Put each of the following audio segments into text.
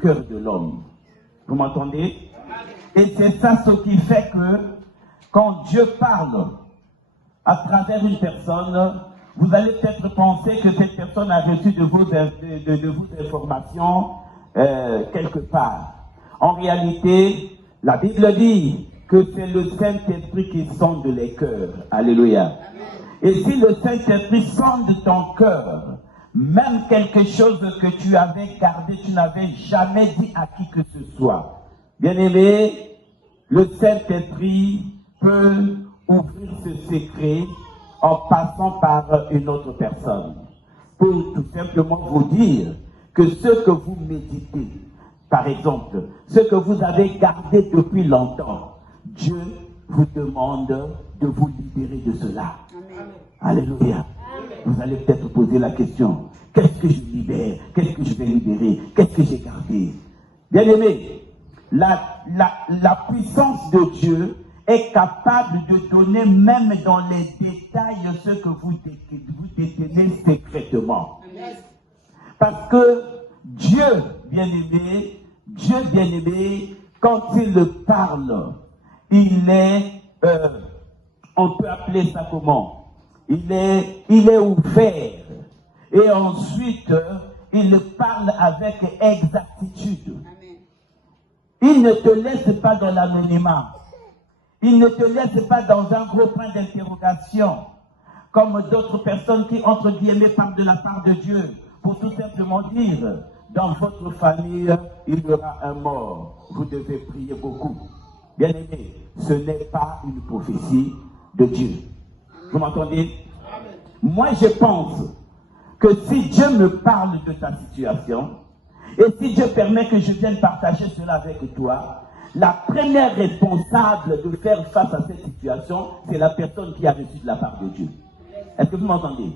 cœur de l'homme. Vous m'entendez? Et c'est ça ce qui fait que quand Dieu parle à travers une personne, vous allez peut-être penser que cette personne a reçu de vos informations quelque part. En réalité, la Bible dit que c'est le Saint-Esprit qui sonde les cœurs. Alléluia. Et si le Saint-Esprit sonde ton cœur, même quelque chose que tu avais gardé, tu n'avais jamais dit à qui que ce soit. Bien-aimé, le Saint-Esprit peut ouvrir ce secret en passant par une autre personne. Pour tout simplement vous dire que ce que vous méditez, par exemple, ce que vous avez gardé depuis longtemps, Dieu vous demande de vous libérer de cela. Amen. Alléluia. Amen. Vous allez peut-être poser la question, qu'est-ce que je libère? Qu'est-ce que je vais libérer? Qu'est-ce que j'ai gardé? Bien-aimé, la puissance de Dieu est capable de donner même dans les détails ce que vous détenez secrètement. Amen. Parce que Dieu bien-aimé, quand il parle, il est, on peut appeler ça comment? Il est ouvert. Et ensuite, il parle avec exactitude. Amen. Il ne te laisse pas dans l'anonymat. Il ne te laisse pas dans un gros point d'interrogation, comme d'autres personnes qui, entre guillemets, parlent de la part de Dieu, pour tout simplement dire, dans votre famille, il y aura un mort. Vous devez prier beaucoup. Bien aimé, ce n'est pas une prophétie de Dieu. Vous m'entendez? Moi, je pense que si Dieu me parle de ta situation, et si Dieu permet que je vienne partager cela avec toi, la première responsable de faire face à cette situation, c'est la personne qui a reçu de la part de Dieu. Est-ce que vous m'entendez?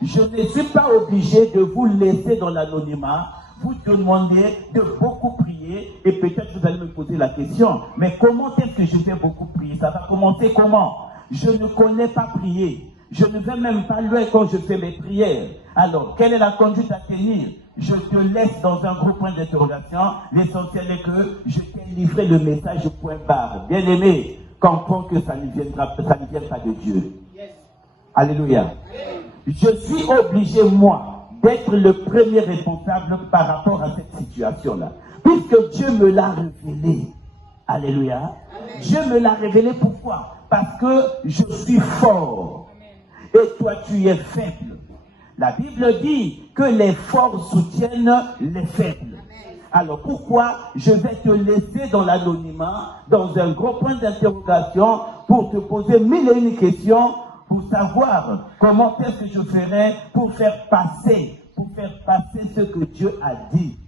Je ne suis pas obligé de vous laisser dans l'anonymat, vous demander de beaucoup prier, et peut-être vous allez me poser la question, mais comment est-ce que je vais beaucoup prier? Ça va commencer comment? Je ne connais pas prier. Je ne vais même pas loin quand je fais mes prières. Alors, quelle est la conduite à tenir? Je te laisse dans un gros point d'interrogation. L'essentiel est que je t'ai livré le message point barre. Bien aimé, comprends que ça ne vient pas de Dieu. Yes. Alléluia. Yes. Je suis obligé, moi, d'être le premier responsable par rapport à cette situation-là. Puisque Dieu me l'a révélé. Alléluia. Amen. Dieu me l'a révélé pourquoi? Parce que je suis fort. Amen. Et toi, tu es faible. La Bible dit que les forts soutiennent les faibles. Alors pourquoi je vais te laisser dans l'anonymat, dans un gros point d'interrogation, pour te poser mille et une questions, pour savoir comment est-ce que je ferai pour faire passer ce que Dieu a dit,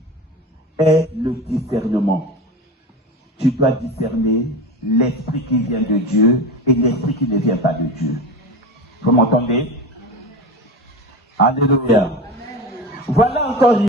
est le discernement. Tu dois discerner l'esprit qui vient de Dieu et l'esprit qui ne vient pas de Dieu. Vous m'entendez? Alléluia. Voilà encore